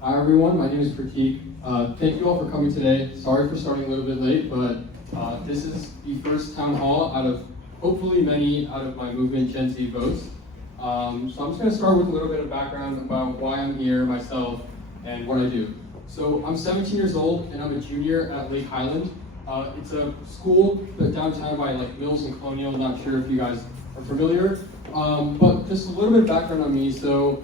Hi everyone, my name is Pratik. Thank you all for coming today. Sorry for starting a little bit late, but this is the first town hall out of hopefully many out of my movement Gen Z votes. So I'm just going to start with a little bit of background about why I'm here, myself, and what I do. So I'm 17 years old and I'm a junior at Lake Highland. It's a school downtown by Mills and Colonial. I'm not sure if you guys are familiar, but just a little bit of background on me. So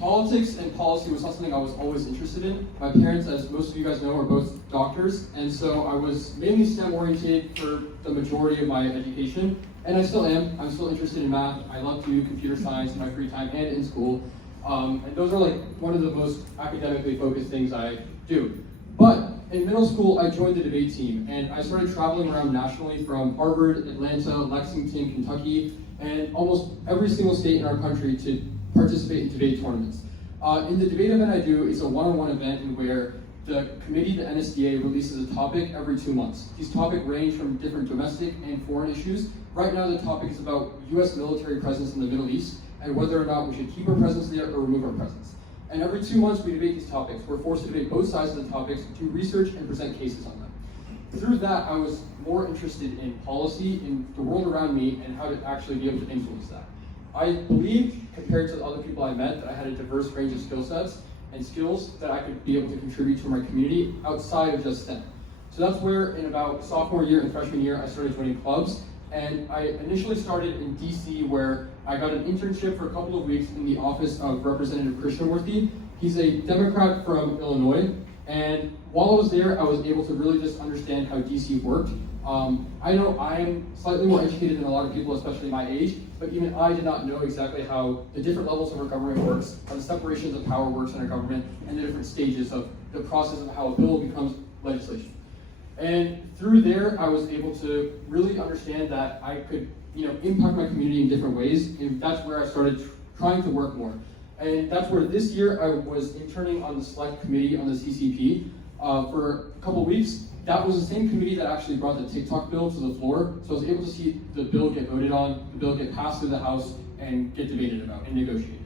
politics and policy was not something I was always interested in. My parents, as most of you guys know, are both doctors, and so I was mainly STEM oriented for the majority of my education, and I still am. I'm still interested in math. I love to do computer science in my free time and in school, and those are one of the most academically focused things I do. But in middle school, I joined the debate team, and I started traveling around nationally from Harvard, Atlanta, Lexington, Kentucky, and almost every single state in our country to participate in debate tournaments. In the debate event I do, it's a one-on-one event in where the committee, the NSDA, releases a topic every 2 months. These topics range from different domestic and foreign issues. Right now the topic is about US military presence in the Middle East and whether or not we should keep our presence there or remove our presence. And every 2 months we debate these topics. We're forced to debate both sides of the topics, do research, and present cases on them. Through that, I was more interested in policy, in the world around me, and how to actually be able to influence that. I believe, compared to the other people I met, that I had a diverse range of skill sets and skills that I could be able to contribute to my community outside of just STEM. So that's where, in about sophomore year and freshman year, I started joining clubs. And I initially started in DC, where I got an internship for a couple of weeks in the office of Representative Krishnamurthy. He's a Democrat from Illinois. And while I was there, I was able to really just understand how DC worked. I know I'm slightly more educated than a lot of people, especially my age, but even I did not know exactly how the different levels of our government works, how the separations of power works in our government, and the different stages of the process of how a bill becomes legislation. And through there, I was able to really understand that I could, impact my community in different ways, and that's where I started trying to work more. And that's where this year I was interning on the select committee on the CCP for a couple of weeks. That was the same committee that actually brought the TikTok bill to the floor, so I was able to see the bill get voted on, the bill get passed through the House, and get debated about and negotiated.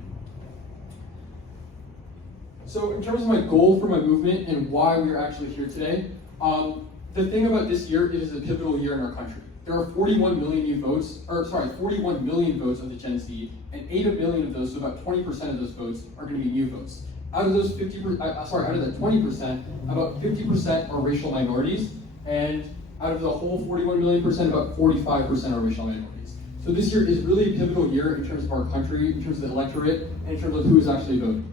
So in terms of my goal for my movement and why we are actually here today, the thing about this year, it is a pivotal year in our country. There are 41 million votes of the Gen Z, and 8 million of those, so about 20% of those votes, are going to be new votes. Out of those out of that 20%, about 50% are racial minorities, and out of the whole 41 million percent, about 45% are racial minorities. So this year is really a pivotal year in terms of our country, in terms of the electorate, and in terms of who is actually voting.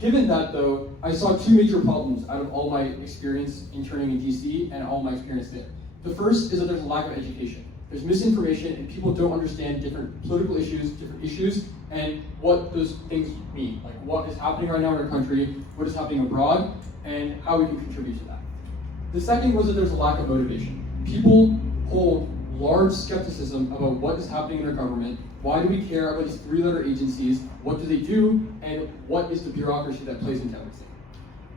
Given that, though, I saw 2 major problems out of all my experience interning in DC and all my experience there. The first is that there's a lack of education. There's misinformation, and people don't understand different political issues, and what those things mean. Like what is happening right now in our country, what is happening abroad, and how we can contribute to that. The second was that there's a lack of motivation. People hold large skepticism about what is happening in our government. Why do we care about these 3-letter agencies? What do they do? And what is the bureaucracy that plays into everything?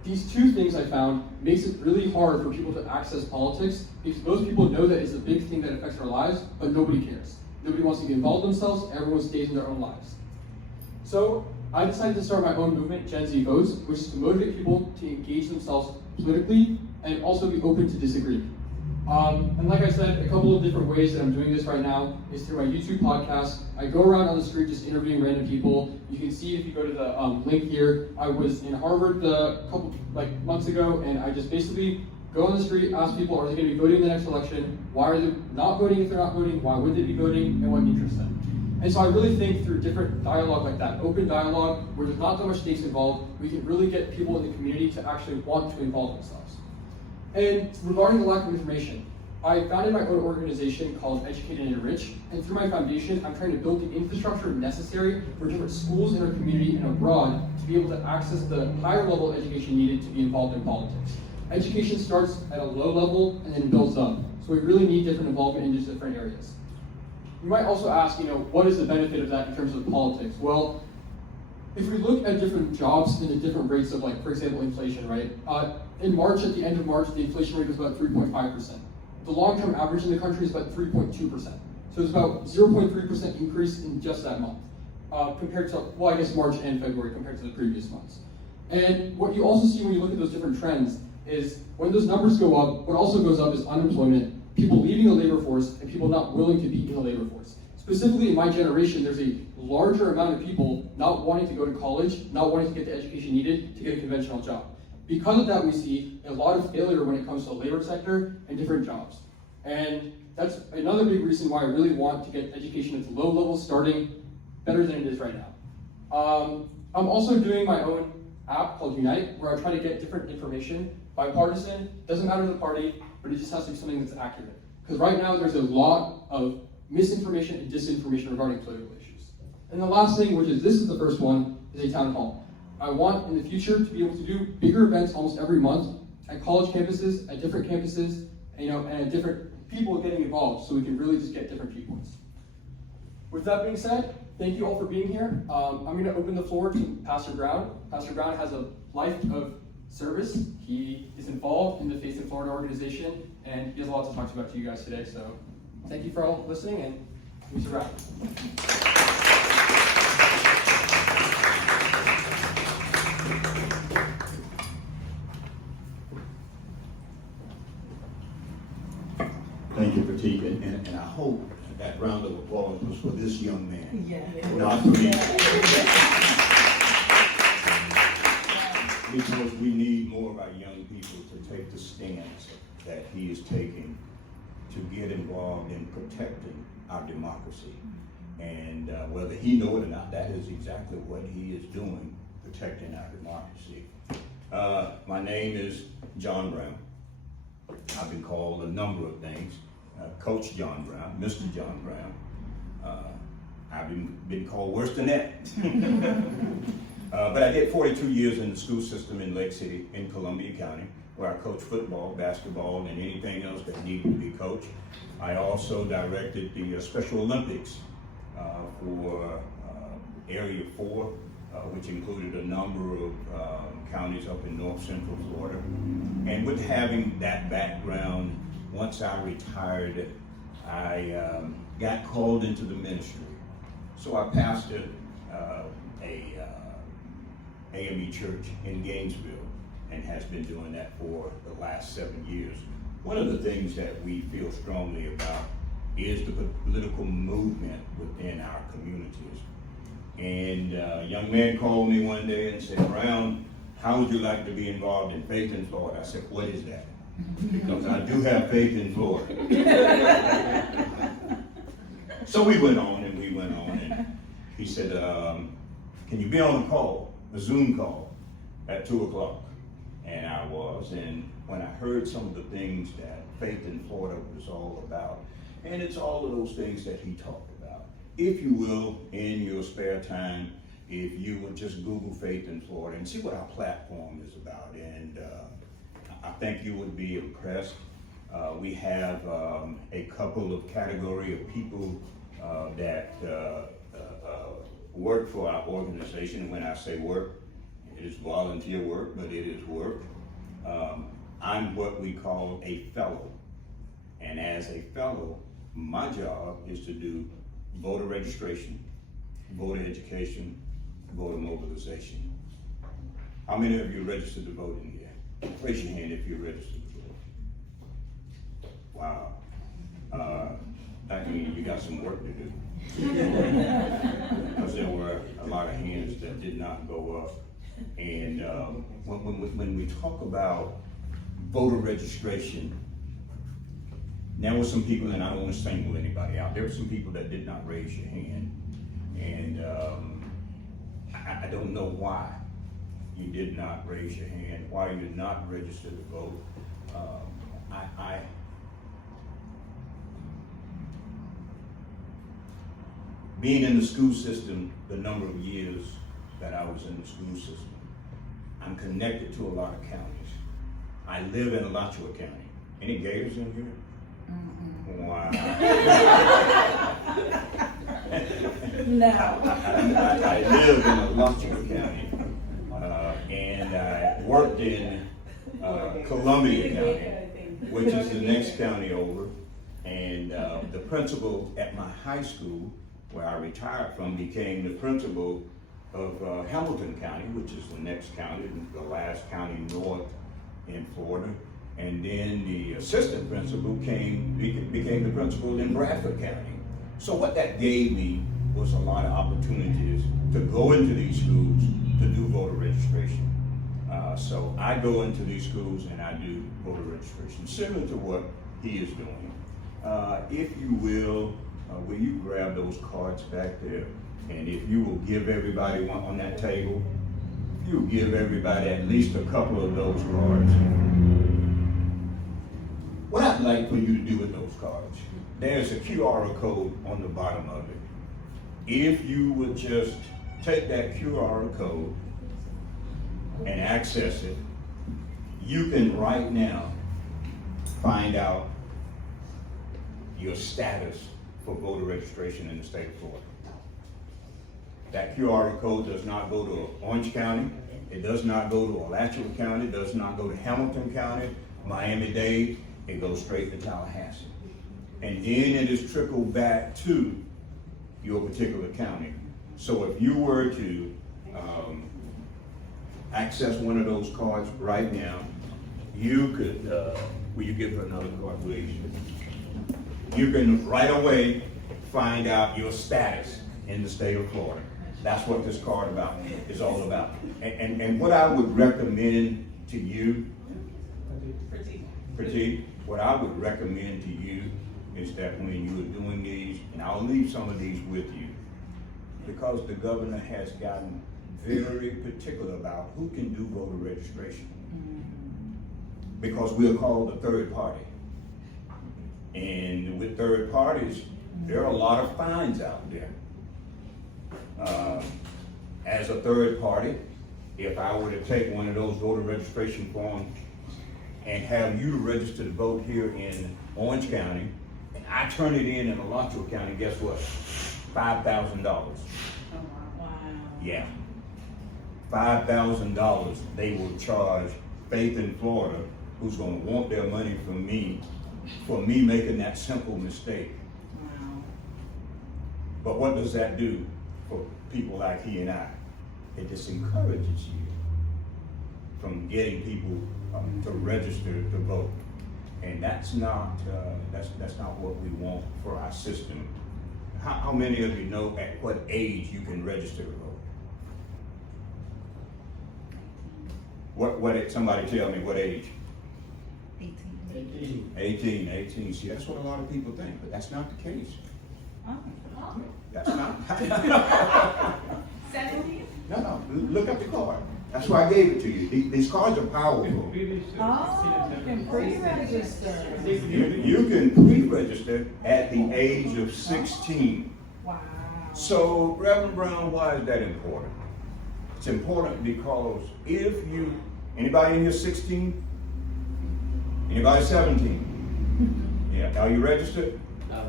These 2 things I found makes it really hard for people to access politics, because most people know that it's a big thing that affects our lives, but nobody cares. Nobody wants to get involved themselves, everyone stays in their own lives. So I decided to start my own movement, Gen Z Votes, which is to motivate people to engage themselves politically and also be open to disagree. And like I said, a couple of different ways that I'm doing this right now is through my YouTube podcast. I go around on the street just interviewing random people. You can see if you go to the link here, I was in Harvard a couple months ago, and I just basically go on the street, ask people, are they going to be voting in the next election? Why are they not voting if they're not voting? Why would they be voting? And what interests them? And so I really think through different dialogue like that, open dialogue, where there's not that much stakes involved, we can really get people in the community to actually want to involve themselves. And regarding the lack of information, I founded my own organization called Educate and Enrich, and through my foundation, I'm trying to build the infrastructure necessary for different schools in our community and abroad to be able to access the higher level education needed to be involved in politics. Education starts at a low level and then builds up, so we really need different involvement in these different areas. You might also ask, what is the benefit of that in terms of politics? Well, if we look at different jobs and the different rates of, for example, inflation, right? In March, at the end of March, the inflation rate was about 3.5%. The long-term average in the country is about 3.2%. So it's about 0.3% increase in just that month, compared to, March and February compared to the previous months. And what you also see when you look at those different trends is when those numbers go up, what also goes up is unemployment, people leaving the labor force, and people not willing to be in the labor force. Specifically in my generation, there's a larger amount of people not wanting to go to college, not wanting to get the education needed to get a conventional job. Because of that, we see a lot of failure when it comes to the labor sector and different jobs. And that's another big reason why I really want to get education at the low level starting better than it is right now. I'm also doing my own app called Unite, where I try to get different information, bipartisan, doesn't matter the party, but it just has to be something that's accurate. Because right now there's a lot of misinformation and disinformation regarding political issues. And the last thing, which is this is the first one, is a town hall. I want in the future to be able to do bigger events almost every month at college campuses, at different campuses, and at different people getting involved, so we can really just get different viewpoints. With that being said, thank you all for being here. I'm going to open the floor to Pastor Brown. Pastor Brown has a life of service. He is involved in the Faith in Florida organization, and he has a lot to talk about to you guys today. So thank you for all listening, and here's a wrap. Thank you, Pratik, and I hope that round of applause was for this young man, Yeah. not for me. Because we need more of our young people to take the stance that he is taking to get involved in protecting our democracy. And whether he know it or not, that is exactly what he is doing, protecting our democracy. My name is John Brown. I've been called a number of things. Coach John Brown, Mr. John Brown. I've been called worse than that. But I did 42 years in the school system in Lake City in Columbia County, where I coached football, basketball, and anything else that needed to be coached. I also directed the Special Olympics for Area 4, which included a number of counties up in North Central Florida. And with having that background, once I retired, I got called into the ministry. So I pastored a AME church in Gainesville and has been doing that for the last 7 years. One of the things that we feel strongly about is the political movement within our communities. And a young man called me one day and said, "Brown, how would you like to be involved in Faith in Florida?" I said, "What is that?" Because I do have faith in Florida. So we went on, and he said, "Can you be on a call, a Zoom call, at 2 o'clock?" And I was, and when I heard some of the things that Faith in Florida was all about, and it's all of those things that he talked about. If you will, in your spare time, if you would just Google Faith in Florida and see what our platform is about, and I think you would be impressed. We have a couple of category of people that work for our organization. When I say work, it is volunteer work, but it is work. I'm what we call a fellow. And as a fellow, my job is to do voter registration, voter education, voter mobilization. How many of you registered to vote in here? Raise your hand if you're registered to vote. Wow. That means you got some work to do. Because there were a lot of hands that did not go up. And when we talk about voter registration, there were some people, and I don't want to single anybody out, there were some people that did not raise your hand. And I don't know why you did not raise your hand, why you did not register to vote. Being in the school system, the number of years that I was in the school system, I'm connected to a lot of counties. I live in Alachua County. Any Gators in here? Mm-hmm. Wow. No. I live in Alachua County, and I worked in Columbia County, which is the next county over. And the principal at my high school, where I retired from, became the principal of Hamilton County, which is the next county, the last county north in Florida. And then the assistant principal became the principal in Bradford County. So what that gave me was a lot of opportunities to go into these schools to do voter registration. So I go into these schools and I do voter registration, similar to what he is doing. If you will you grab those cards back there? And if you will give everybody one on that table, you give everybody at least a couple of those cards. What I'd like for you to do with those cards, there's a QR code on the bottom of it. If you would just take that QR code and access it, you can right now find out your status for voter registration in the state of Florida. That QR code does not go to Orange County, it does not go to Alachua County, it does not go to Hamilton County, Miami-Dade, it goes straight to Tallahassee. And then it is trickled back to your particular county. So if you were to access one of those cards right now, you could, will you give her another card, please? You can right away find out your status in the state of Florida. That's what this card is all about. And what I would recommend to you, Pratik, what I would recommend to you is that when you are doing these, and I'll leave some of these with you, because the governor has gotten very particular about who can do voter registration. Because we're called a third party. And with third parties, there are a lot of fines out there. As a third party, if I were to take one of those voter registration forms and have you to register to vote here in Orange County, and I turn it in Alachua County, guess what? $5,000. Wow. Yeah. $5,000 they will charge Faith in Florida, who's gonna want their money from me for me making that simple mistake. Wow. But what does that do for people like he and I? It disencourages you from getting people to register to vote. And that's not what we want for our system. How many of you know at what age you can register to vote? Somebody tell me what age? 18. 18. See, that's what a lot of people think, but that's not the case. Oh. That's not. 17? No, look up the card. That's why I gave it to you. These cards are powerful. Oh, you can pre-register. You can pre-register at the age of 16. Wow. So, Reverend Brown, why is that important? It's important because if you, anybody in here 16? Anybody 17? Yeah, are you registered? No.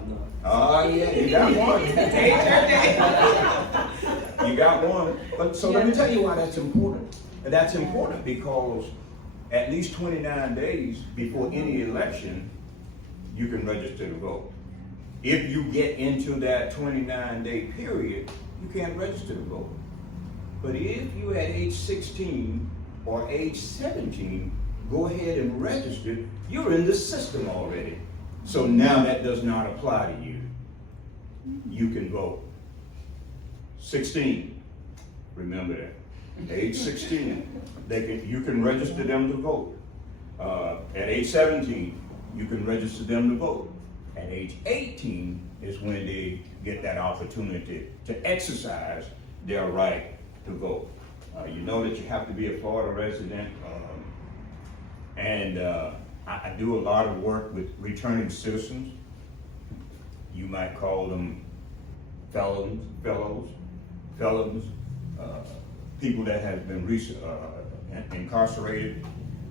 Oh, yeah, you got one. You got one. But so let me tell you why that's important. That's important because at least 29 days before any election, you can register to vote. If you get into that 29-day period, you can't register to vote. But if you're at age 16 or age 17, go ahead and register. You're in the system already. So now that does not apply to you. You can vote. 16, remember that. Age 16, you can register them to vote. At age 17, you can register them to vote. At age 18 is when they get that opportunity to exercise their right to vote. You know that you have to be a Florida resident, and I do a lot of work with returning citizens. You might call them felons, people that have been incarcerated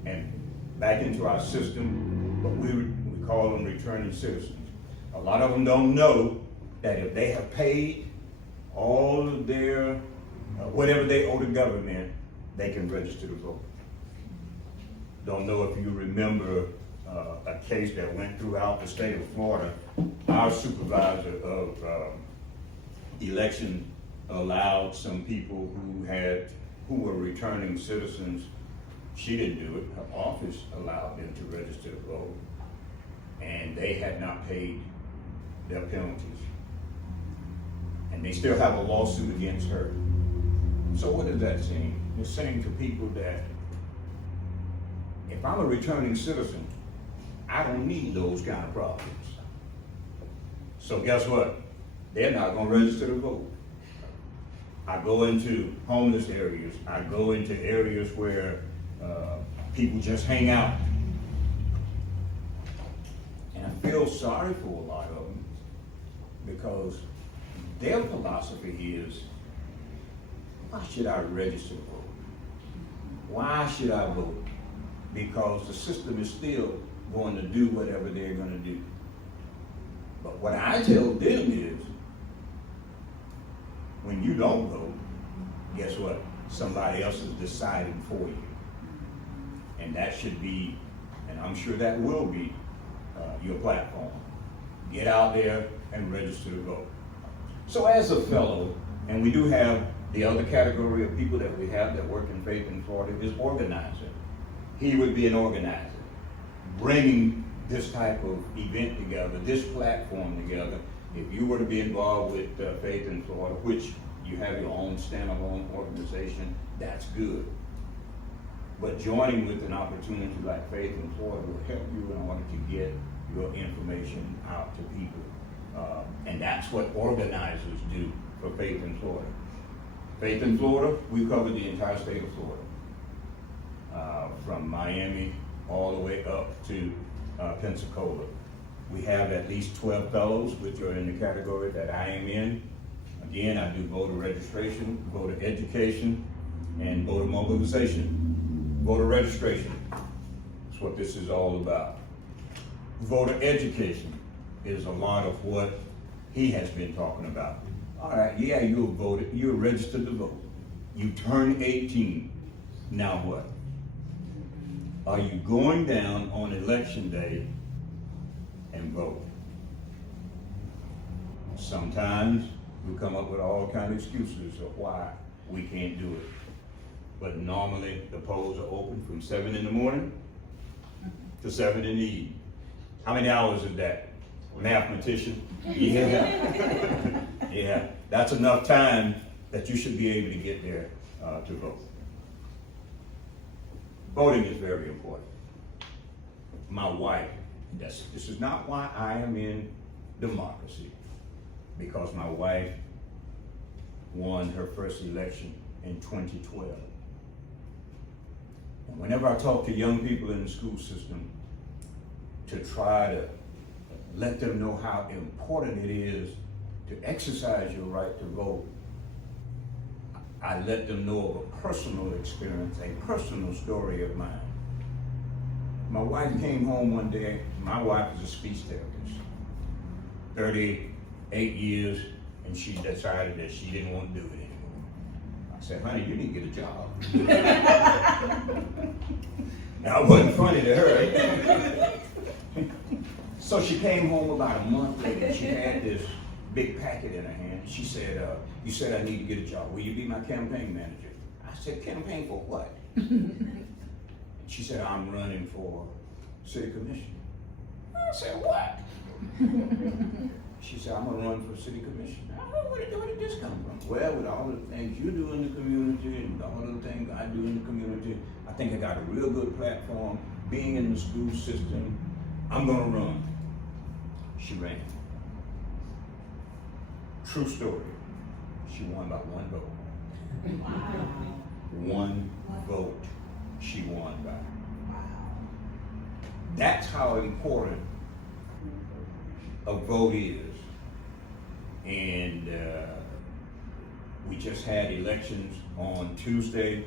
and back into our system, but we call them returning citizens. A lot of them don't know that if they have paid all of their, whatever they owe the government, they can register to vote. Don't know if you remember a case that went throughout the state of Florida. Our supervisor of election allowed some people who were returning citizens. She didn't do it. Her office allowed them to register to vote, and they had not paid their penalties. And they still have a lawsuit against her. So what is that saying? It's saying to people that if I'm a returning citizen, I don't need those kind of problems. So guess what? They're not gonna register to vote. I go into homeless areas. I go into areas where people just hang out. And I feel sorry for a lot of them because their philosophy is, why should I register to vote? Why should I vote? Because the system is still going to do whatever they're going to do. But what I tell them is, when you don't vote, guess what? Somebody else is deciding for you. And that should be, and I'm sure that will be, your platform. Get out there and register to vote. So as a fellow, and we do have the other category of people that we have that work in Faith in Florida is organizer. He would be an organizer, bringing this type of event together, this platform together. If you were to be involved with Faith in Florida, which you have your own standalone organization, that's good. But joining with an opportunity like Faith in Florida will help you in order to get your information out to people. And that's what organizers do for Faith in Florida. Faith in Florida, we cover the entire state of Florida. From Miami all the way up to Pensacola. We have at least 12 fellows, which are in the category that I am in. Again, I do voter registration, voter education, and voter mobilization. Voter registration is what this is all about. Voter education is a lot of what he has been talking about. All right, yeah, you're voted, you're registered to vote. You turn 18, now what? Are you going down on election day and vote? Sometimes we come up with all kinds of excuses of why we can't do it. But normally the polls are open from 7 in the morning to 7 in the evening. How many hours is that? Mathematician? Yeah. Yeah, that's enough time that you should be able to get there to vote. Voting is very important. My wife, this is not why I am in democracy, because my wife won her first election in 2012. And whenever I talk to young people in the school system to try to let them know how important it is to exercise your right to vote, I let them know of a personal experience, a personal story of mine. My wife came home one day. My wife is a speech therapist, 38 years, and she decided that she didn't want to do it anymore. I said, honey, you need to get a job. Now, it wasn't funny to her. So she came home about a month later. She had this big packet in her hand. She said, you said I need to get a job. Will you be my campaign manager? I said, campaign for what? She said, I'm running for city commission. I said, what? She said, I'm gonna run for city commission. Where did this come from? Well, with all the things you do in the community and all the things I do in the community, I think I got a real good platform. Being in the school system, I'm gonna run. She ran. True story. She won by one vote. Wow. One vote she won by. That's how important a vote is. And we just had elections on Tuesday.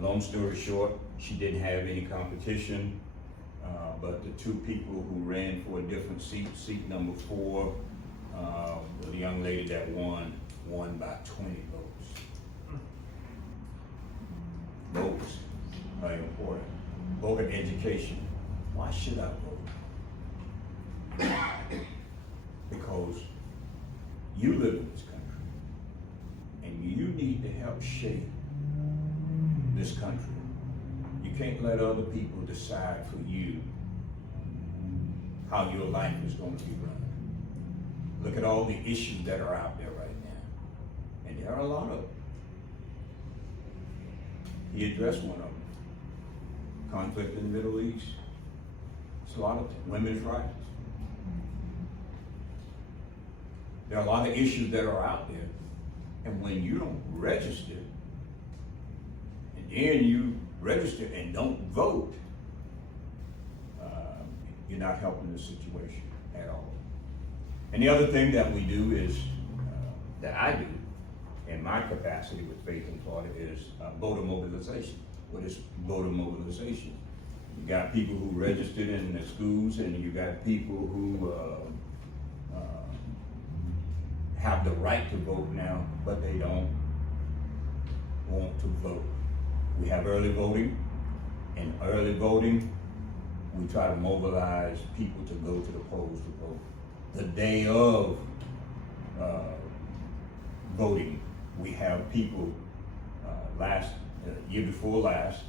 Long story short, she didn't have any competition, but the two people who ran for a different seat number 4, the young lady that won by 20 votes. Votes are important. Voter education. Why should I vote? Because you live in this country. help shape this country. You can't let other people decide for you how your life is going to be run. Look at all the issues that are out there right now. And there are a lot of them. He addressed one of them. Conflict in the Middle East. It's a lot of things. Women's rights. There are a lot of issues that are out there. And when you don't register, and then you register and don't vote, you're not helping the situation at all. And the other thing that we do is, that I do in my capacity with Faith in Florida is voter mobilization. What is voter mobilization? You got people who registered in the schools, and you got people who have the right to vote now, but they don't want to vote. We have early voting. In early voting, we try to mobilize people to go to the polls to vote. The day of voting, we have people, year before last,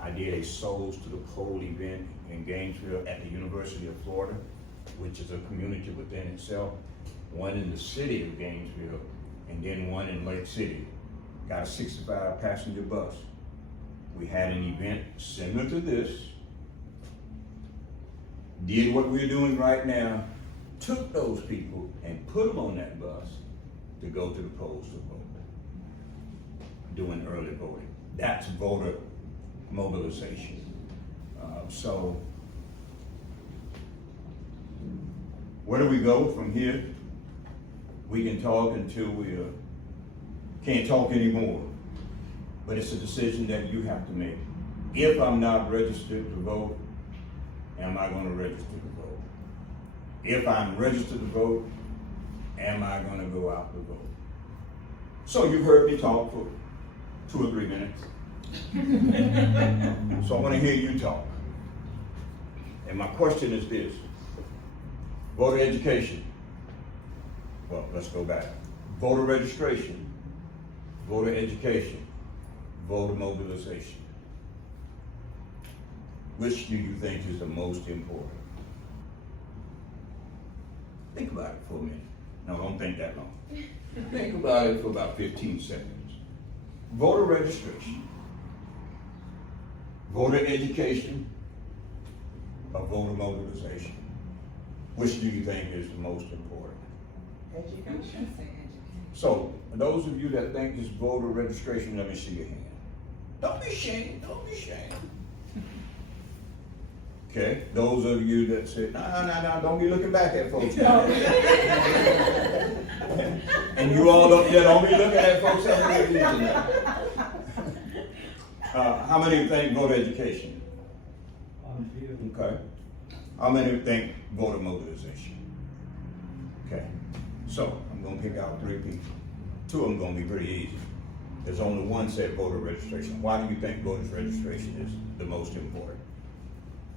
I did a Souls to the Poll event in Gainesville at the University of Florida, which is a community within itself. One in the city of Gainesville, and then one in Lake City. Got a 65 passenger bus. We had an event similar to this, did what we're doing right now, took those people and put them on that bus to go to the polls to vote, doing early voting. That's voter mobilization. So where do we go from here? We can talk until we can't talk anymore, but it's a decision that you have to make. If I'm not registered to vote, am I going to register to vote? If I'm registered to vote, am I going to go out to vote? So you've heard me talk for 2 or 3 minutes. So I want to hear you talk. And my question is this: voter education. Well, let's go back. Voter registration, voter education, voter mobilization. Which do you think is the most important? Think about it for a minute. No, don't think that long. Think about it for about 15 seconds. Voter registration, voter education, or voter mobilization. Which do you think is the most important? Education. So, those of you that think it's voter registration, let me see your hand. Don't be ashamed, don't be ashamed. Okay, those of you that said, no, don't be looking back at folks. And you all up there, don't be looking at folks. How many think voter education? Okay. How many think voter mobilization? Okay. So, I'm going to pick out 3 people. 2 of them going to be pretty easy. There's only one said voter registration. Why do you think voter registration is the most important?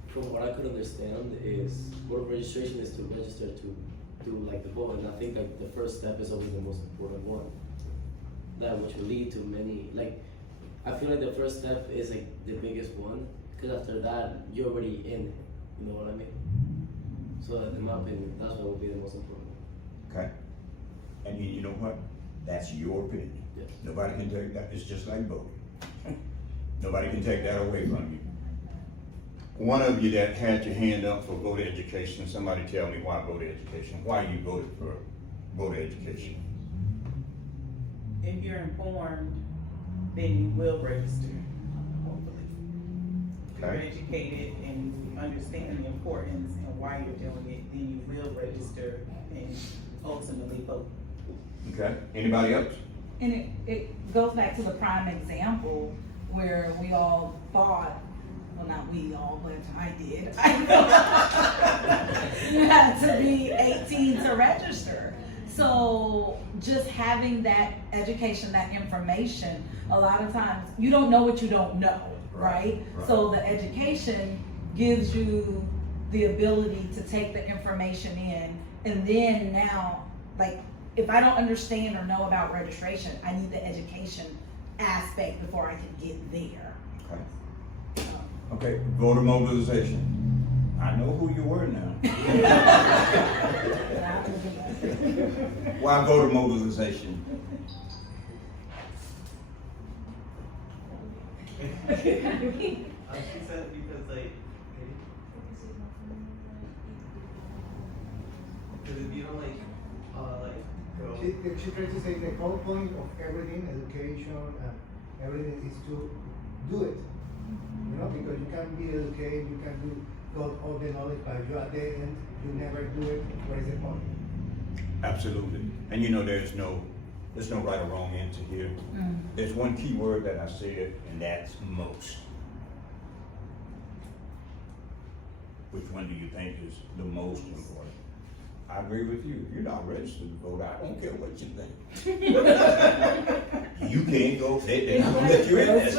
From what I could understand is voter registration is to register to do like the vote, and I think like the first step is always the most important one. That which will lead to many, like, I feel like the first step is like the biggest one, because after that you're already in it, you know what I mean? So in my opinion, that's what would be the most important. Okay. And you know what? That's your opinion. Yes. Nobody can take that. It's just like voting. Nobody can take that away from you. One of you that had your hand up for voter education, somebody tell me why voter education. Why you voted for voter education? If you're informed, then you will register, hopefully. If you're Okay. educated and you understand the importance and why you're doing it, then you will register and ultimately vote. Okay. Anybody else? And it goes back to the prime example where we all thought, well, not we all, but I did. You had to be 18 to register. So just having that education, that information, a lot of times you don't know what you don't know, right? So the education gives you the ability to take the information in, and then now, like, if I don't understand or know about registration, I need the education aspect before I can get there. Okay. Okay, voter mobilization. I know who you were now. Why voter mobilization? She said because if you don't go. She tries to say the whole point of everything, education, everything is to do it. You know, because you can be educated, you can do got all the knowledge, but you at the end, you never do it. What is the point? Absolutely. And you know, there's no right or wrong answer here. There's one key word that I said, and that's most. Which one do you think is the most important? I agree with you. If you're not registered to vote, I don't care what you think. You can't go, they're not gonna let you in there.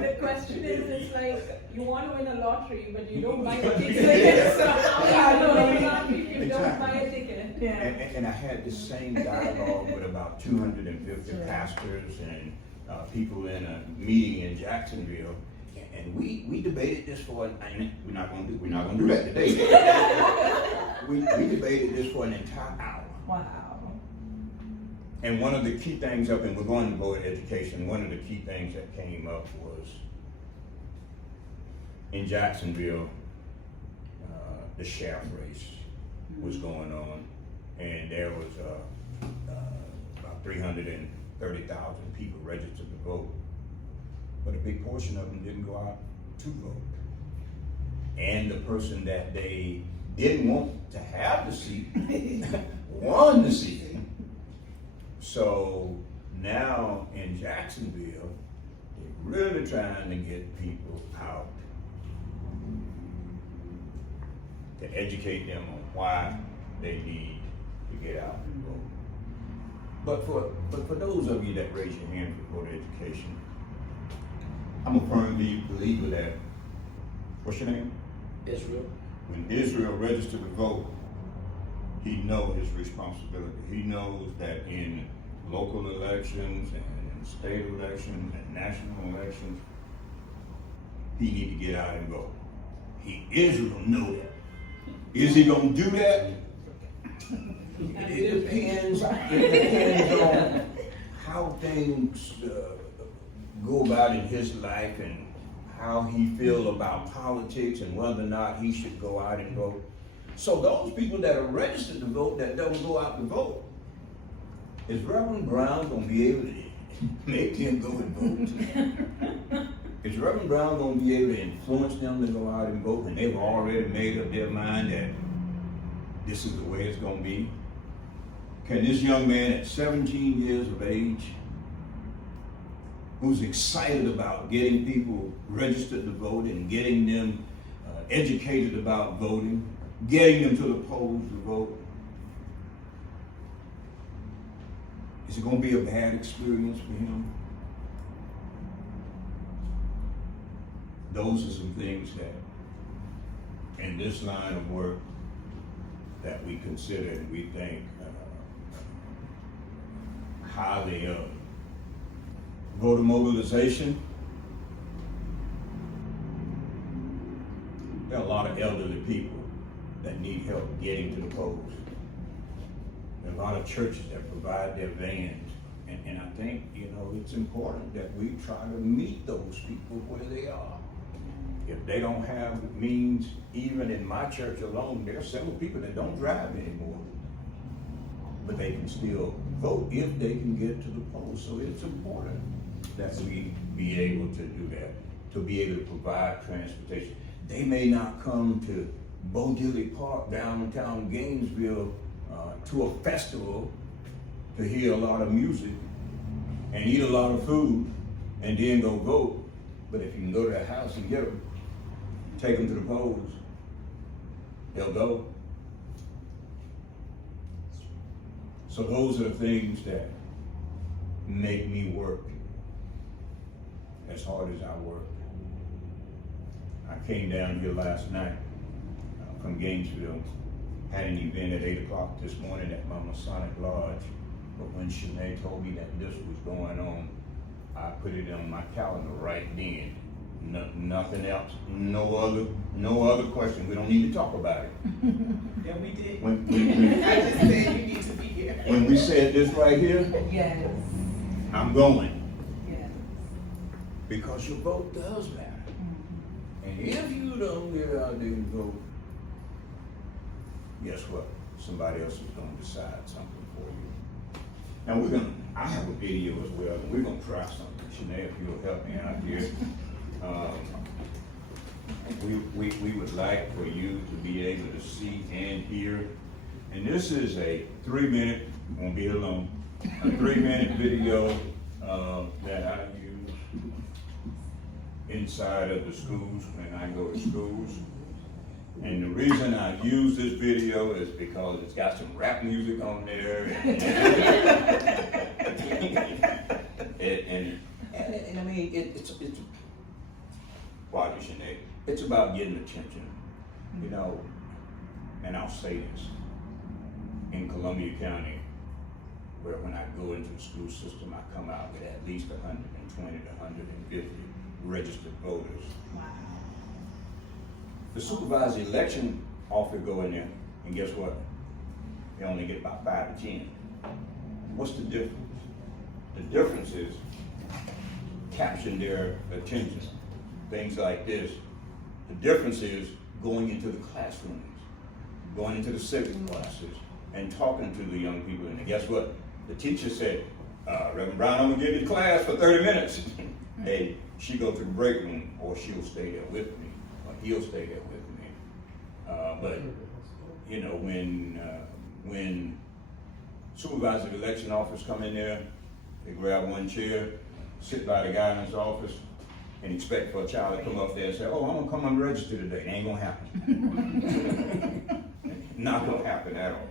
The question is, it's like, you want to win a lottery, but you don't buy a ticket, so how do you win a lottery if you don't buy a ticket? Yeah. And I had the same dialogue with about 250 pastors and people in a meeting in Jacksonville. And we debated this for, and we're not gonna do that today. we debated this for an entire hour. Wow. And one of the key things and we're going to go to education, one of the key things that came up was in Jacksonville, the sheriff race was going on, and there was about 330,000 people registered to vote. But a big portion of them didn't go out to vote. And the person that they didn't want to have the seat won the seat. So now in Jacksonville, they're really trying to get people out to educate them on why they need to get out and vote. But for those of you that raise your hand for voter education, I'm a firm believer that, what's your name? Israel. When Israel registered to vote, he knows his responsibility. He knows that in local elections and state elections and national elections, he need to get out and vote. Israel know that. Is he gonna do that? It depends on how things go about in his life and how he feel about politics and whether or not he should go out and vote. So those people that are registered to vote that don't go out to vote, is Reverend Brown gonna be able to make them go and vote? Is Reverend Brown gonna be able to influence them to go out and vote when they've already made up their mind that this is the way it's gonna be? Can this young man at 17 years of age, who's excited about getting people registered to vote and getting them educated about voting, getting them to the polls to vote, is it going to be a bad experience for him? Those are some things that, in this line of work, that we consider and we think highly of. Voter mobilization. There are a lot of elderly people that need help getting to the polls. There are a lot of churches that provide their vans. And I think, it's important that we try to meet those people where they are. If they don't have means, even in my church alone, there are several people that don't drive anymore. But they can still vote if they can get to the polls. So it's important that we be able to do that, to be able to provide transportation. They may not come to Bodilly Park downtown Gainesville to a festival to hear a lot of music and eat a lot of food and then go vote. But if you can go to their house and get them, take them to the polls, they'll go. So those are the things that make me work as hard as I work. I came down here last night from Gainesville, had an event at 8 o'clock this morning at my Masonic Lodge. But when Shanae told me that this was going on, I put it on my calendar right then. Nothing else, no other question. We don't need to talk about it. Yeah, we did. When I just said you need to be here. when we said this right here, Yes, I'm going. yes. Because your vote does matter. And if you don't get out there and vote, guess what? Somebody else is gonna decide something for you. Now I have a video as well, and we're gonna try something. Shanae, if you'll help me out here. We would like for you to be able to see and hear. And this is a 3-minute, won't be long, a 3-minute video that I use inside of the schools when I go to schools. And the reason I use this video is because it's got some rap music on there. And I mean, it's watch Sinead. It's about getting attention, you know. And I'll say this: in Columbia County, where when I go into the school system, I come out with at least 120 to 150 registered voters. Wow. The supervisor election officer go in there, and guess what? They only get about 5 to 10. What's the difference? The difference is capturing their attention. Things like this. The difference is going into the classrooms, going into the civics classes, and talking to the young people. And guess what? The teacher said, Reverend Brown, I'm gonna give you class for 30 minutes. Hey, she go to the break room, or she'll stay there with me, or he'll stay there with me. But you know, when supervisor election officers come in there, they grab one chair, sit by the guy in his office, and expect for a child to come up there and say, oh, I'm gonna come and register today. It ain't gonna happen. Not gonna happen at all.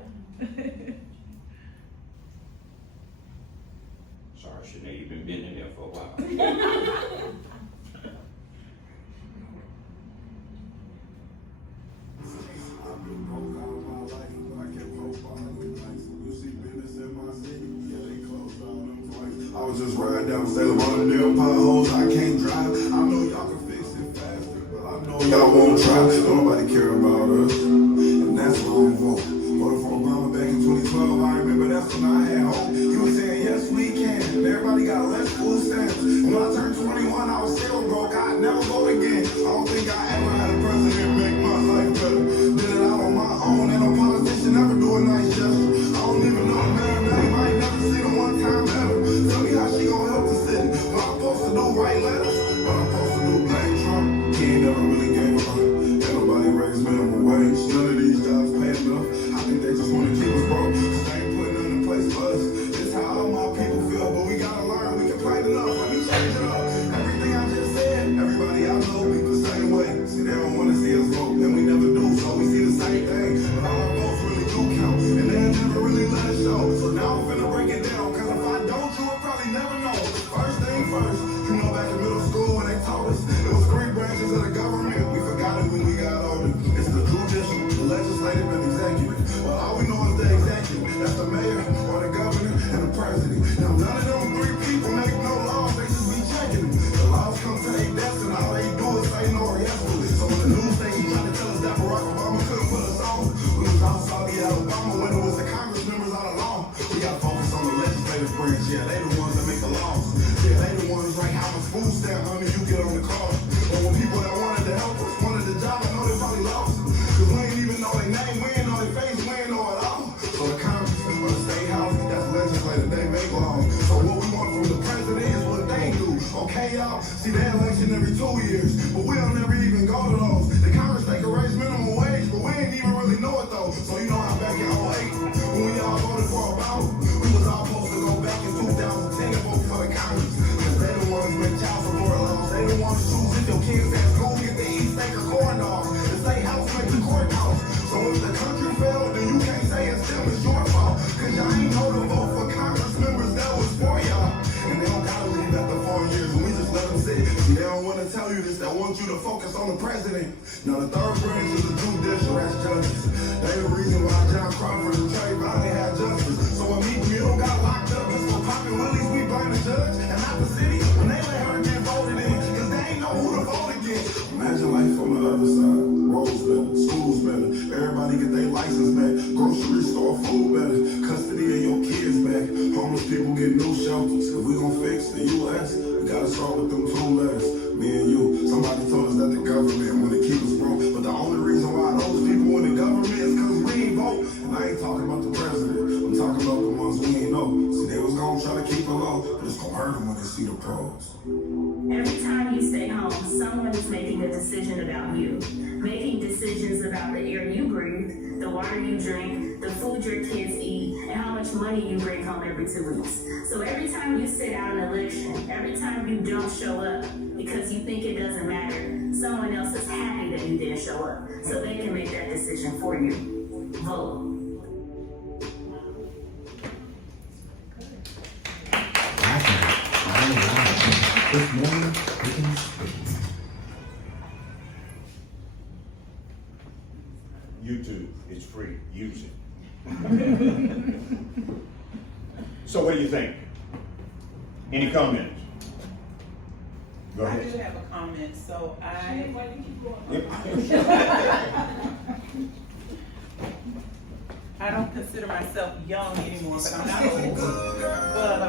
Sorry, Sinead, you've been in there for a while. I was just riding down Salem on the damn potholes. I can't drive. I know y'all can fix it faster, but I know y'all won't try. Don't nobody care about us, and that's why I'm voting. Voted for Obama back in 2012. I remember that's when I had hope. He was saying yes we can, and everybody got less food stamps. When I turned 21, I was still broke. I'd never vote again. I don't think I ever had a president make my life better. Did it out on my own, and a politician never do a nice gesture. I don't even know the man. I might never see him one time ever. Tell me how she gon' help the city. What I'm supposed to do, write letters. What I'm supposed to do, blame Trump. He ain't never really gave a fuck. Ain't nobody raised minimum wage. None of these jobs pay enough. I think they just wanna keep us broke. Cause they ain't putting nothing in place for us. This how all my people feel, but we gotta learn. We complain enough. Let me change it up. Everything I just said, everybody I know be the same way. See, they don't wanna see us vote, and we never do. So we see the same thing. But all our votes really do count, and they'll never really let us show. So now I'm finna break it down, cause if I don't, you will probably never know. First thing first, you know back in middle school when they taught us, it was 3 branches of the government. We forgot it when we got older. It's the judicial, the legislative, and executive. Well, all we know is the executive. That's the mayor, or the governor, and the president. Now none of them 3 people make no laws, they just be checking them. The laws come to their desk, and all they do is say no or yes to it. So when the news station trying to tell us that Barack Obama couldn't put us on, we was out Saudi Alabama when it was the Congress members all along. We got to focus on the legislative branch, yeah, they the ones that make the laws. Yeah, they the ones right how much food stamp money you get on the car. But when people that wanted to help us wanted the job, I know they probably lost them. Cause we ain't even know their name, we ain't know their face, we ain't know it all. So the Congress or the state house, that's legislative, they make laws. So what we want from the president is what they do. Okay, y'all? See, they election every 2 years, but we don't never even go to those. The Congress they can raise minimum wage, but we ain't even really know it though. So you know how back in 08, when we all voted for Obama, we was all supposed to go back in 2010 and vote for the Congress. Cause they the ones make child support laws. They the ones choose if your kids at school get the East Steak or corn dogs. The state house make the courthouse. So if the country failed, then you can't say it's them, it's your fault. Cause y'all ain't know to vote for Congress members that was for y'all. And they don't gotta leave after 4 years, and we just let them sit. See, they don't wanna tell you this, they want you to focus on the president. Now the third branch is the judicial, that's judges. They the reason why John Crawford and Trey finally had justice. So when Meek Mill got locked up just for popping willies, we blame the judge and not the city. We gotta start with them two letters, me and you. Somebody told us that the government wanna keep us broke, but the only reason why those people in the government is cause we ain't vote. And I ain't talking about the president, I'm talking about the ones we ain't know. See, they was gonna try to keep it low, but it's gonna hurt them when they see the pros. Every time you stay home, someone is making a decision about you. Making decisions about the air you breathe, the water you drink, the food your kids eat, and how much money you bring home every 2 weeks. So every time you sit out an election, every time you don't show up because you think it doesn't matter, someone else is happy that you didn't show up, so they can make that decision for you. Vote. This morning, YouTube, it's free, use it. So what do you think? Any comments? Go I do ahead. have a comment, so Shane, why do you keep going? I don't consider myself young anymore, but I'm not old. But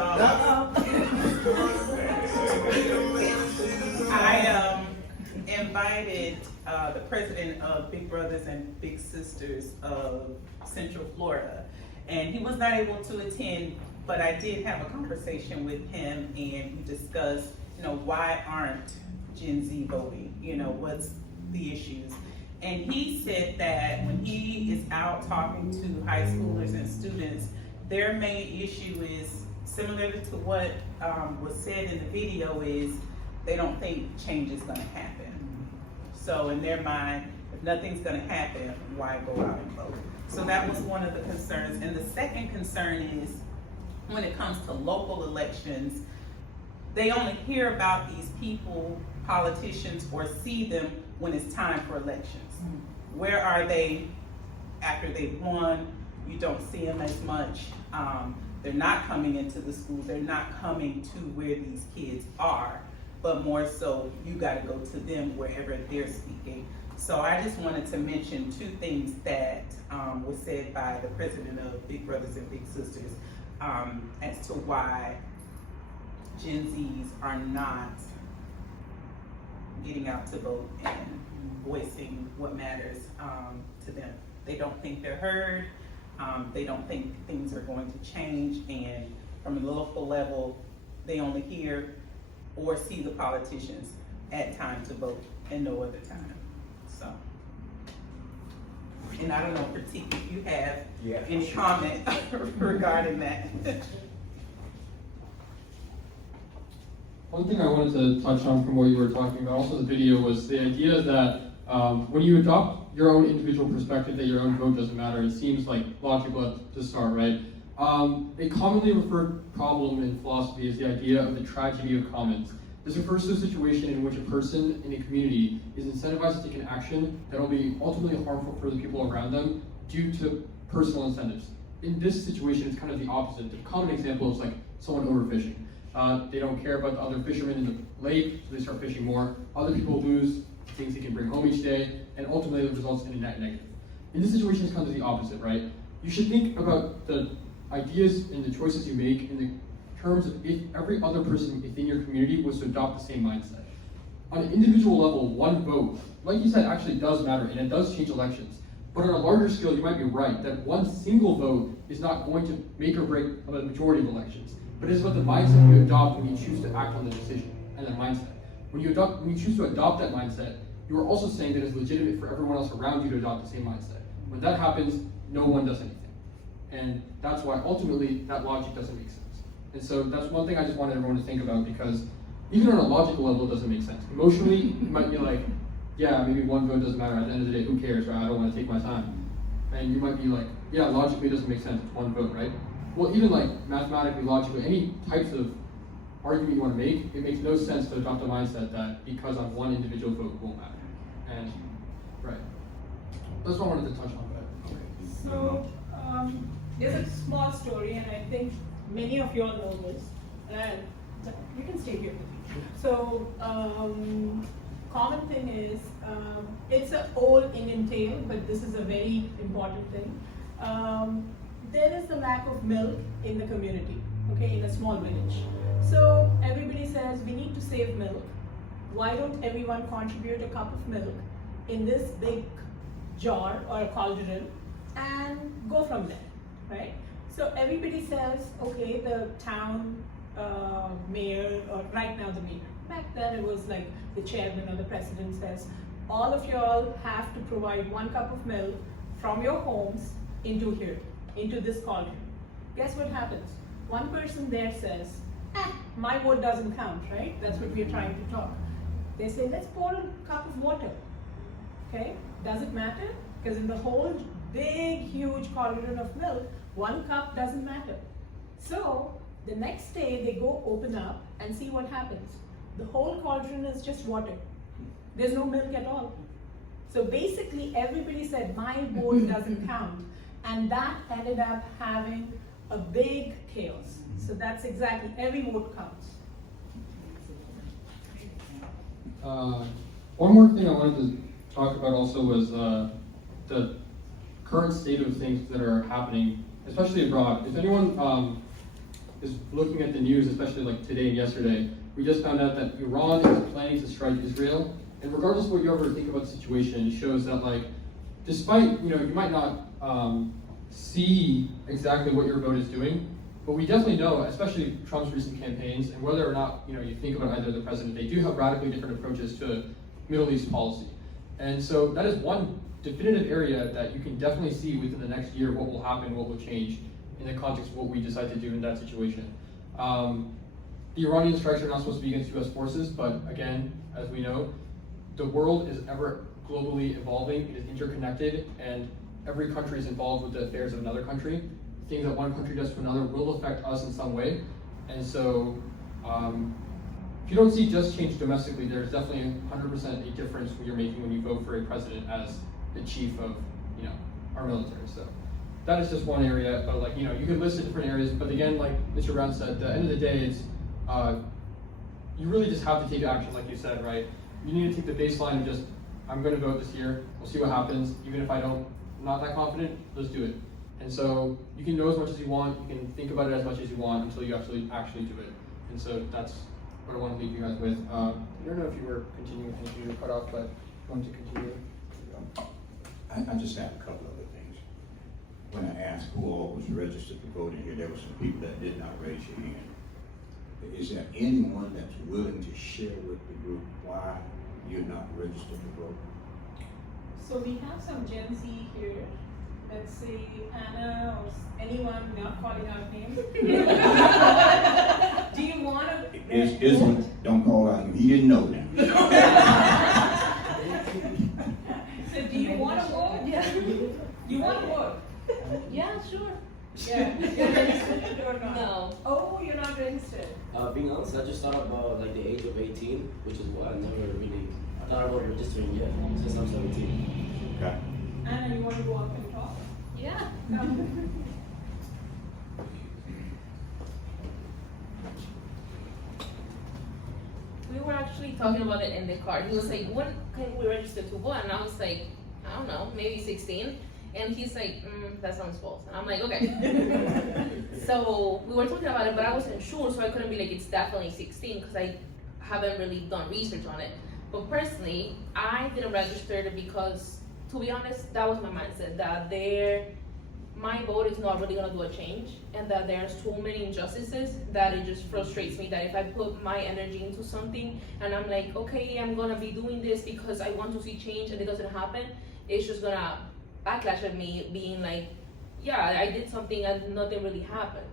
I invited the president of Big Brothers and Big Sisters of Central Florida, and he was not able to attend, but I did have a conversation with him, and we discussed, why aren't Gen Z voting? What's the issues? And he said that when he is out talking to high schoolers and students, their main issue is similar to what was said in the video, is they don't think change is gonna happen. So in their mind, if nothing's gonna happen, why go out and vote? So that was one of the concerns. And the second concern is, when it comes to local elections, they only hear about these people, politicians, or see them when it's time for elections. Where are they after they've won? You don't see them as much. They're not coming into the schools. They're not coming to where these kids are, but more so, you gotta go to them wherever they're speaking. So I just wanted to mention two things that was said by the president of Big Brothers and Big Sisters as to why Gen Zs are not getting out to vote and voicing what matters to them. They don't think they're heard. They don't think things are going to change, and from the local level, they only hear or see the politicians at time to vote and no other time. So, and I don't know, Pratik, if you have any comment regarding that. One thing I wanted to touch on from what you were talking about, also the video, was the idea that when you adopt your own individual perspective that your own vote doesn't matter, it seems like logical to start, right? A commonly referred problem in philosophy is the idea of the tragedy of commons. This refers to a situation in which a person in a community is incentivized to take an action that will be ultimately harmful for the people around them due to personal incentives. In this situation, it's kind of the opposite. The common example is like someone overfishing. They don't care about the other fishermen in the lake, so they start fishing more. Other people lose things they can bring home each day, and ultimately it results in a net negative. In this situation, it's kind of the opposite, right? You should think about the ideas and the choices you make in the terms of if every other person within your community was to adopt the same mindset. On an individual level, one vote, like you said, actually does matter, and it does change elections. But on a larger scale, you might be right that one single vote is not going to make or break a majority of elections. But it's about the mindset you adopt when you choose to act on the decision and that mindset. When you choose to adopt that mindset, you are also saying that it's legitimate for everyone else around you to adopt the same mindset. When that happens, no one does anything. And that's why ultimately that logic doesn't make sense. And so that's one thing I just wanted everyone to think about, because even on a logical level, it doesn't make sense. Emotionally, you might be like, yeah, maybe one vote doesn't matter. At the end of the day, who cares, right? I don't want to take my time. And you might be like, yeah, logically it doesn't make sense. It's one vote, right? Well, even like mathematically, logically, any types of argument you want to make, it makes no sense to adopt a mindset that because on one individual vote won't matter. And, right. That's what I wanted to touch on. But, okay. So, there's a small story, and I think many of you all know this, and you can stay here with me. So, common thing is, it's an old Indian tale, but this is a very important thing. There is the lack of milk in the community. okay, in a small village. So everybody says we need to save milk. Why don't everyone contribute a cup of milk in this big jar or a cauldron and go from there, right? So everybody says, okay, the town mayor, or right now the mayor. Back then it was like the chairman or the president says, all of y'all have to provide 1 cup of milk from your homes into here, into this cauldron. Guess what happens? One person there says, my vote doesn't count, right? That's what we're trying to talk. They say, let's pour a cup of water. Okay, does it matter? Because in the whole big, huge cauldron of milk, 1 cup doesn't matter. So the next day they go open up and see what happens. The whole cauldron is just water. There's no milk at all. So basically everybody said, my vote doesn't count. And that ended up having a big chaos. So that's exactly, every vote counts. One more thing I wanted to talk about also was the current state of things that are happening, especially abroad. If anyone is looking at the news, especially like today and yesterday, we just found out that Iran is planning to strike Israel. And regardless of what you ever think about the situation, it shows that like, despite, you might not see exactly what your vote is doing, but we definitely know, especially Trump's recent campaigns, and whether or not you think about either the president, they do have radically different approaches to Middle East policy. And so that is one definitive area that you can definitely see within the next year what will happen, what will change in the context of what we decide to do in that situation. The Iranian strikes are not supposed to be against US forces, but again, as we know, the world is ever globally evolving, it is interconnected, and every country is involved with the affairs of another country. Things that one country does to another will affect us in some way. And so, if you don't see just change domestically, there's definitely 100% a difference when you're making when you vote for a president as the chief of, our military. So that is just one area, but you could list different areas, but again, like Mr. Brown said, at the end of the day, it's, you really just have to take action, like you said, right? You need to take the baseline of just, I'm gonna vote this year, we'll see what happens, even if I'm not that confident, let's do it. And so you can know as much as you want, you can think about it as much as you want until you actually do it. And so that's what I want to leave you guys with. I don't know if you were continuing anything you were cut off, but I want to continue. I just have a couple other things. When I asked who all was registered to vote in here, there were some people that did not raise your hand. Is there anyone that's willing to share with the group why you're not registered to vote? So we have some Gen Z here. Let's say Anna or anyone, not calling out names. Do you want to vote? Don't call out him. He didn't know that. So do you want to vote? Yeah. You want to vote? Yeah, sure. Yeah. You're registered or not? No. Oh, you're not registered. Being honest, I just thought about like the age of 18, which is what I never really thought about registering yet since I'm 17. Okay. Anna, you want to go up and talk? Yeah. Come. We were actually talking about it in the car. He was like, when can we register to vote? And I was like, I don't know, maybe 16. And he's like, that sounds false. And I'm like, okay. So we were talking about it, but I wasn't sure, so I couldn't be like, it's definitely 16, because I haven't really done research on it. But personally, I didn't register because, to be honest, that was my mindset, that my vote is not really gonna do a change, and that there are so many injustices that it just frustrates me that if I put my energy into something and I'm like, okay, I'm gonna be doing this because I want to see change and it doesn't happen, it's just gonna backlash at me being like, yeah, I did something and nothing really happened.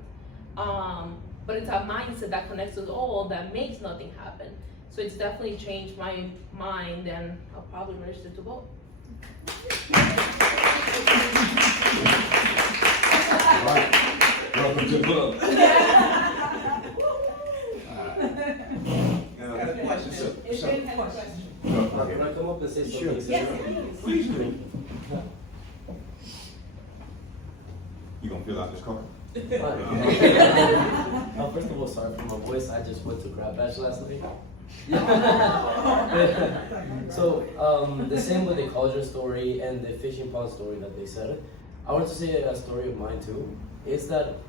But it's a mindset that connects us all that makes nothing happen. So it's definitely changed my mind, and I'll probably register to vote. Welcome to the club. Got a question. Adrian has a question. Can I come up and say something? Yes, Please do. You gonna fill out this card? First of all, sorry for my voice. I just went to grab batch last night. So the same with the culture story and the fishing pond story that they said. I want to say a story of mine too. Is that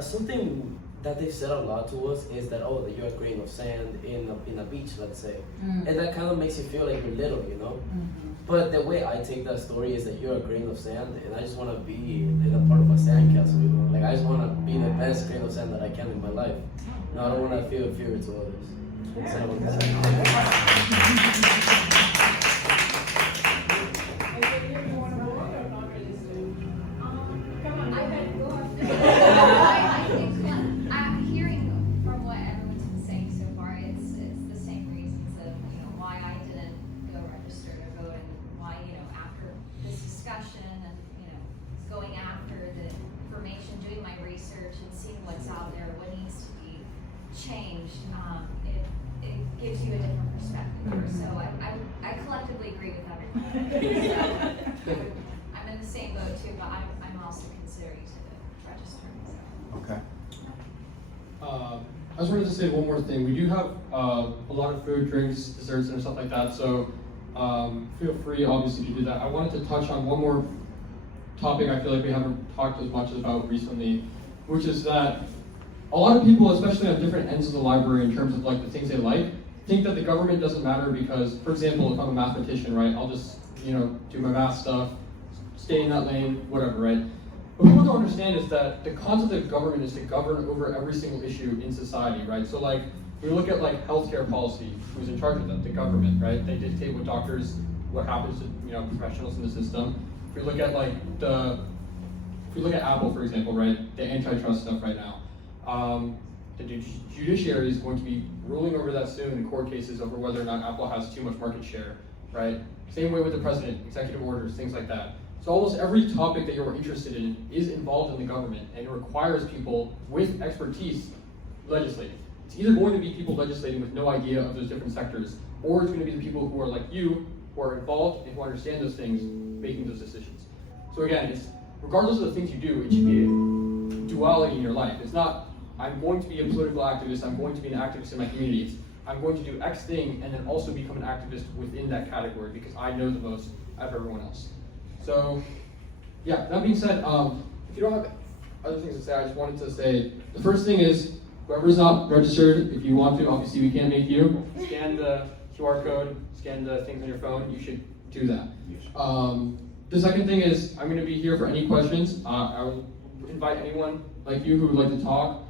something that they've said a lot to us is that, oh, that you're a grain of sand in a beach, let's say. Mm. And that kind of makes you feel like you're little, you know? But the way I take that story is that you're a grain of sand, and I just want to be in a part of a sandcastle, you know? Like, I just want to be the best grain of sand that I can in my life. No, I don't want to feel inferior to others. That's all I want to say. You want to go or not registered? Come on, go ahead. I think I'm hearing from what everyone's been saying so far, it's the same reasons of, why I didn't go register to vote and why, after this discussion and, going after the information, doing my research and seeing what's out there, what needs to be changed, it gives you a different perspective. So I collectively agree with everyone. So I'm in the same boat too, but I'm also considering to register. So. Okay. I just wanted to say one more thing. We do have a lot of food, drinks, desserts, and stuff like that, so feel free, obviously, to do that. I wanted to touch on one more topic I feel like we haven't talked as much about recently, which is that a lot of people, especially on different ends of the library in terms of like the things they like, think that the government doesn't matter because, for example, if I'm a mathematician, right, I'll just, do my math stuff, stay in that lane, whatever, right? What people don't understand is that the concept of government is to govern over every single issue in society, right? So like, we look at like healthcare policy, who's in charge of that? The government, right? They dictate what doctors, what happens to, professionals in the system. If we look at Apple, for example, right? The antitrust stuff right now. The judiciary is going to be ruling over that soon in court cases over whether or not Apple has too much market share, right? Same way with the president, executive orders, things like that. So almost every topic that you're interested in is involved in the government, and it requires people with expertise legislating. It's either going to be people legislating with no idea of those different sectors, or it's going to be the people who are like you, who are involved and who understand those things, making those decisions. So again, it's regardless of the things you do, it should be a duality in your life. It's not, I'm going to be a political activist, I'm going to be an activist in my community. It's, I'm going to do X thing and then also become an activist within that category because I know the most out of everyone else. So, yeah, that being said, if you don't have other things to say, I just wanted to say, the first thing is, whoever's not registered, if you want to, obviously we can't make you, scan the QR code, scan the things on your phone, you should do that. The second thing is, I'm gonna be here for any questions. I would invite anyone like you who would like to talk.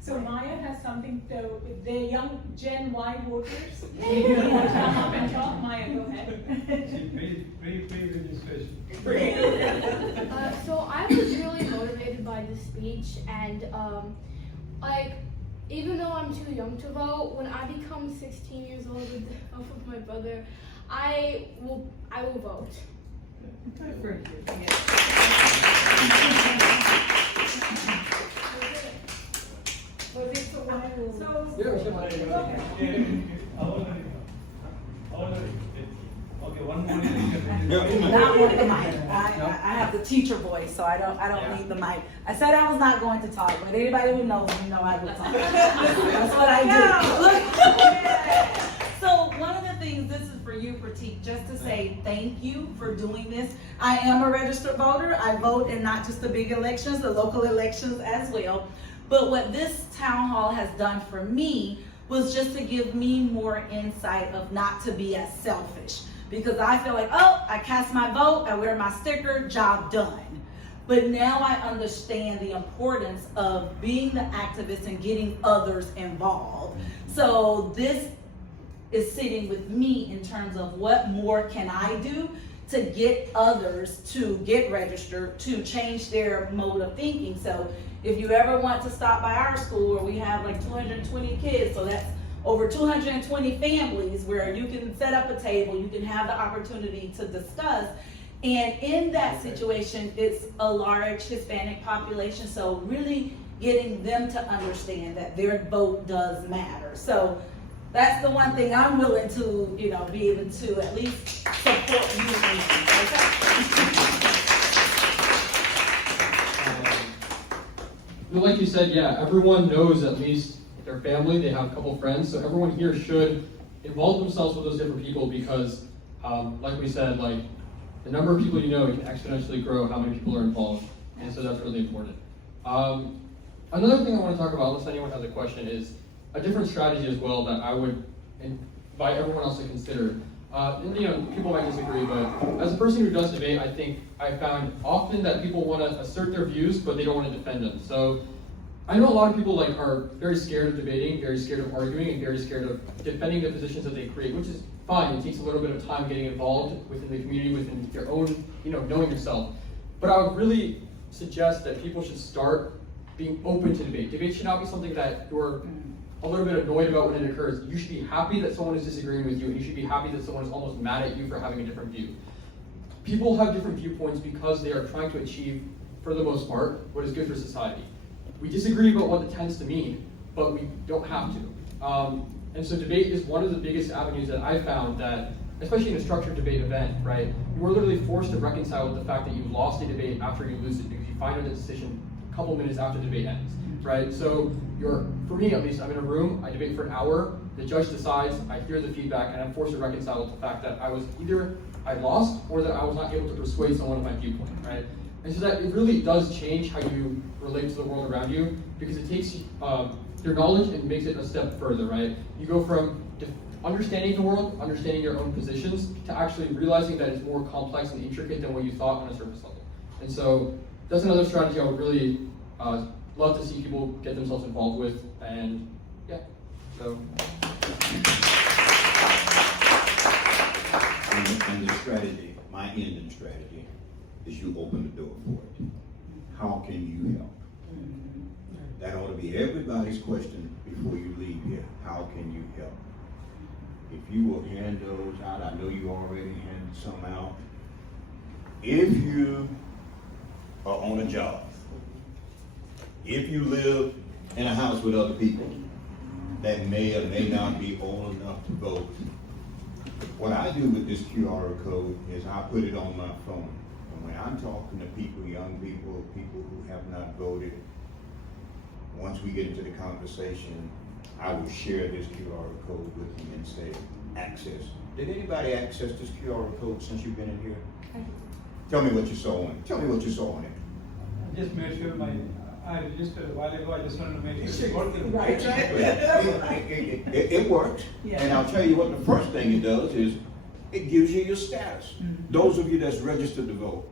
So Maya has something to, the young Gen Y voters, they want to come up and talk. Maya, go ahead. Pre-registration. So I was really motivated by the speech, and even though I'm too young to vote, when I become 16 years old with the help of my brother, I will vote. Okay, one more thing. Not want the mic. I have the teacher voice, so I don't need the mic. I said I was not going to talk, but anybody who knows me know I will talk. That's what I do. So one of the things, this is for you, Pratik, just to say thank you for doing this. I am a registered voter. I vote in not just the big elections, the local elections as well. But what this town hall has done for me was just to give me more insight of not to be as selfish. Because I feel like, oh, I cast my vote, I wear my sticker, job done. But now I understand the importance of being the activist and getting others involved. So this is sitting with me in terms of what more can I do to get others to get registered, to change their mode of thinking. So if you ever want to stop by our school, where we have like 220 kids, so that's over 220 families where you can set up a table, you can have the opportunity to discuss. And in that situation, it's a large Hispanic population, so really getting them to understand that their vote does matter. So that's the one thing I'm willing to, be able to at least support you in. Like you said, yeah, everyone knows at least their family, they have a couple friends, so everyone here should involve themselves with those different people because, like we said, the number of people you know, it can exponentially grow how many people are involved, and so that's really important. Another thing I want to talk about, unless anyone has a question, is a different strategy as well that I would invite everyone else to consider. And, people might disagree, but as a person who does debate, I think I found often that people want to assert their views, but they don't want to defend them. So I know a lot of people are very scared of debating, very scared of arguing, and very scared of defending the positions that they create, which is fine. It takes a little bit of time getting involved within the community, within your own, knowing yourself. But I would really suggest that people should start being open to debate. Debate should not be something that you're a little bit annoyed about when it occurs. You should be happy that someone is disagreeing with you, and you should be happy that someone is almost mad at you for having a different view. People have different viewpoints because they are trying to achieve, for the most part, what is good for society. We disagree about what it tends to mean, but we don't have to. And so debate is one of the biggest avenues that I found that, especially in a structured debate event, right? You are literally forced to reconcile with the fact that you lost a debate after you lose it because you find out the decision a couple minutes after the debate ends, right? So for me at least, I'm in a room, I debate for an hour, the judge decides, I hear the feedback, and I'm forced to reconcile with the fact that I was either I lost or that I was not able to persuade someone of my viewpoint, right? And so that it really does change how you relate to the world around you because it takes your knowledge and makes it a step further, right? You go from understanding the world, understanding your own positions, to actually realizing that it's more complex and intricate than what you thought on a surface level. And so that's another strategy I would really love to see people get themselves involved with, and yeah, so. And the strategy, my ending strategy, is you open the door for it. How can you help? That ought to be everybody's question before you leave here. How can you help? If you will hand those out, I know you already handed some out. If you are on a job, if you live in a house with other people that may or may not be old enough to vote, what I do with this QR code is I put it on my phone. And when I'm talking to people, young people, people who have not voted, once we get into the conversation, I will share this QR code with you and say, access. Did anybody access this QR code since you've been in here? Tell me what you saw on it. Tell me what you saw on it. I just made sure I registered a while ago. I just wanted to make sure it's working. Right. Exactly. It works. Yeah. And I'll tell you what the first thing it does is it gives you your status. Those of you that's registered to vote,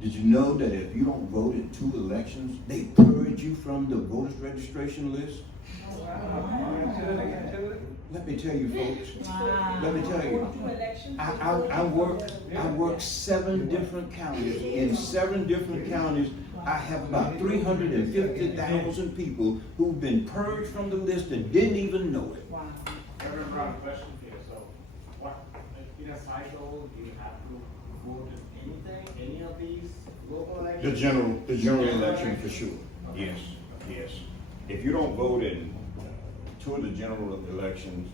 did you know that if you don't vote in 2 elections, they purge you from the voters registration list? Let me tell you, folks. Wow. Let me tell you. I work 7 different counties. In 7 different counties, I have about 350,000 people who've been purged from the list and didn't even know it. Wow. I remember I have a question for you. So, what in a cycle do you have to vote in anything, any of these local elections? The general election for sure. Yes, yes. If you don't vote in 2 of the general elections,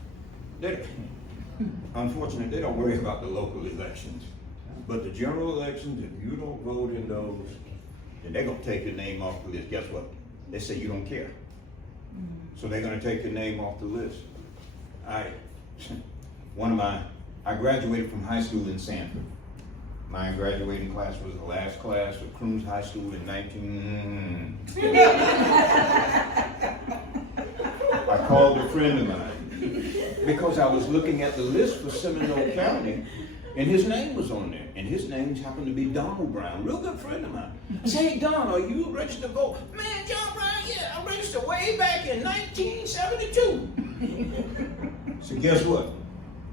unfortunately, they don't worry about the local elections. But the general elections, if you don't vote in those, then they're gonna take your name off the list. Guess what? They say you don't care. So they're gonna take your name off the list. I graduated from high school in Sanford. My graduating class was the last class of Crooms High School in I called a friend of mine because I was looking at the list for Seminole County and his name was on there. And his name happened to be Donald Brown, real good friend of mine. I said, hey Don, are you registered to vote? Man, John Brown, yeah, I registered way back in 1972. So guess what?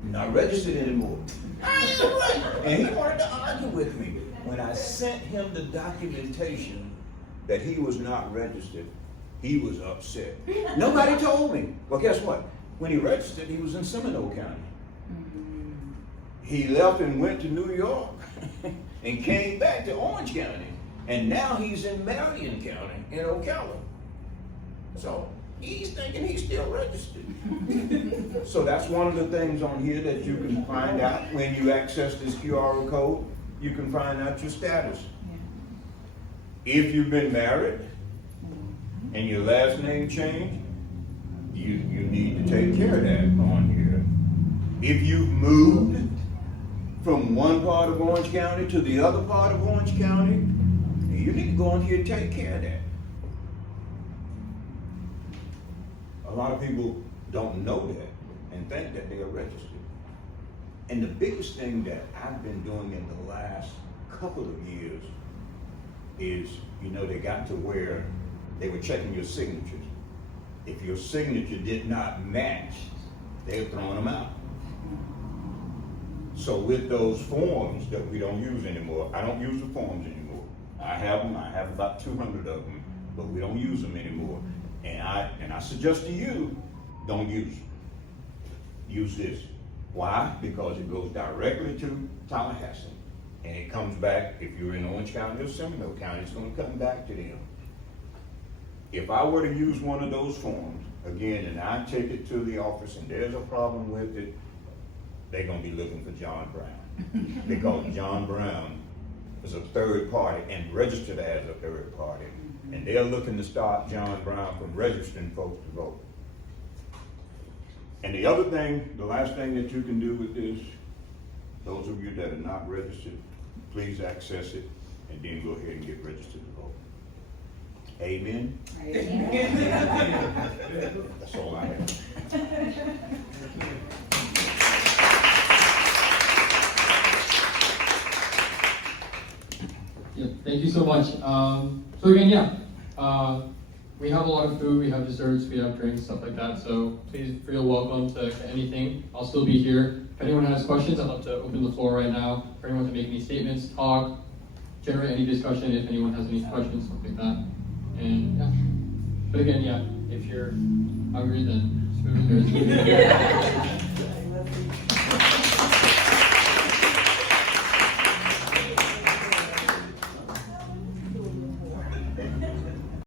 I'm not registered anymore. And he wanted to argue with me. When I sent him the documentation that he was not registered, he was upset. Nobody told me. Well, guess what? When he registered, he was in Seminole County. He left and went to New York and came back to Orange County. And now he's in Marion County in Ocala. So he's thinking he's still registered. So that's one of the things on here that you can find out when you access this QR code. You can find out your status. If you've been married and your last name changed, you need to take care of that on here. If you've moved from one part of Orange County to the other part of Orange County, you need to go on here and take care of that. lot of people don't know that and think that they are registered. And the biggest thing that I've been doing in the last couple of years is, you know, they got to where they were checking your signatures. If your signature did not match, they were throwing them out. So with those forms that we don't use anymore, I don't use the forms anymore. I have them, I have about 200 of them, but we don't use them anymore. And I suggest to you, don't use them. Use this. Why? Because it goes directly to Tallahassee. And it comes back, if you're in Orange County or Seminole County, it's gonna come back to them. If I were to use one of those forms, again, and I take it to the office and there's a problem with it, they're gonna be looking for John Brown. Because John Brown is a third party and registered as a third party. And they're looking to stop John Brown from registering folks to vote. And the other thing, the last thing that you can do with this, those of you that are not registered, please access it and then go ahead and get registered to vote. Amen? That's all I have. Yeah, thank you so much. So again, we have a lot of food, we have desserts, we have drinks, stuff like that. So please feel welcome to anything. I'll still be here. If anyone has questions, I'd love to open the floor right now for anyone to make any statements, talk, generate any discussion if anyone has any questions, stuff like that. And yeah. But again, if you're hungry, then just move in there.